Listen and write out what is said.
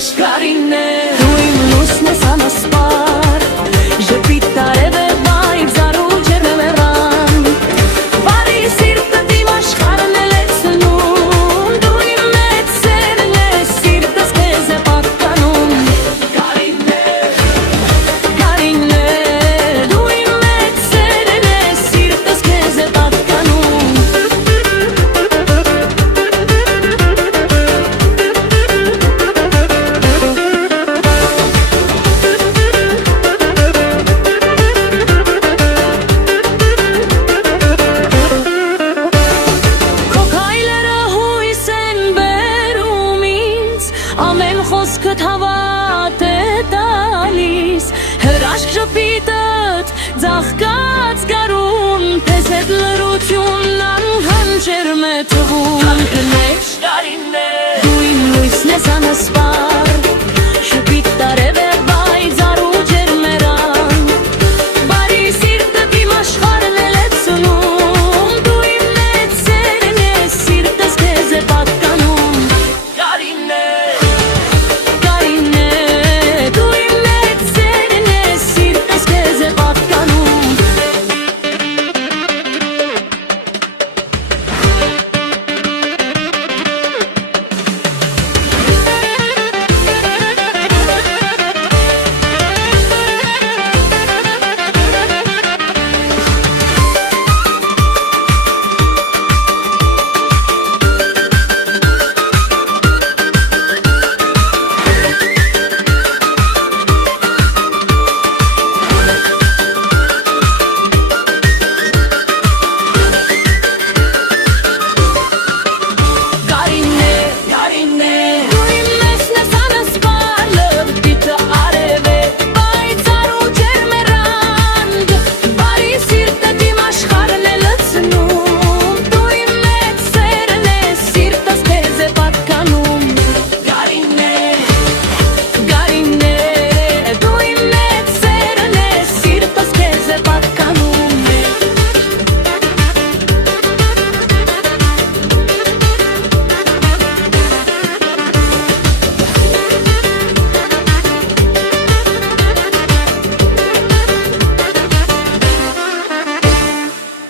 Կարինե դու իմ լույսն ես անասպար ժպիտ տարև է վայր զարու ջերմերան բարի սիրտը իմ աշխարհն է լեցնում դու իմ մեծ սերն ես սիրտս քեզ է պատկանում Կարինե դու իմ մեծ սերն ես սիրտս քեզ է պատկանում Խոսքդ հավատ է տալիս հրաշք ժպիտդ ձաղկած գարուն Տես հետ լրությունն անհանջերմ է թվում Քնեջ Կարինե դու իմ լույսն ես անասպար